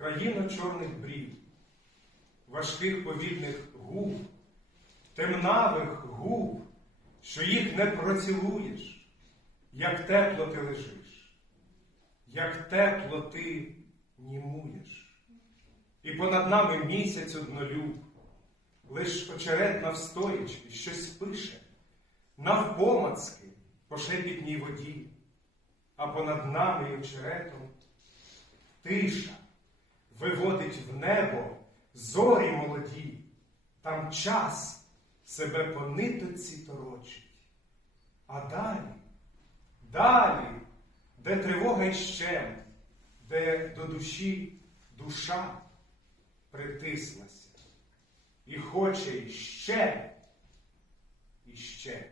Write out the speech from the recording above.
країна чорних брів, важких повільних губ, темнавих губ, що їх не процілуєш, як тепло ти лежиш, як тепло ти німуєш. І понад нами місяць однолюб, лиш очеретна встоячки щось пише, навпомацки по шепітній воді, а понад нами і очеретом тиша виводить в небо зорі молоді, там час себе по нитоці торочить. А далі, далі, де тривога іще, де до душі душа притислася і хоче іще, іще.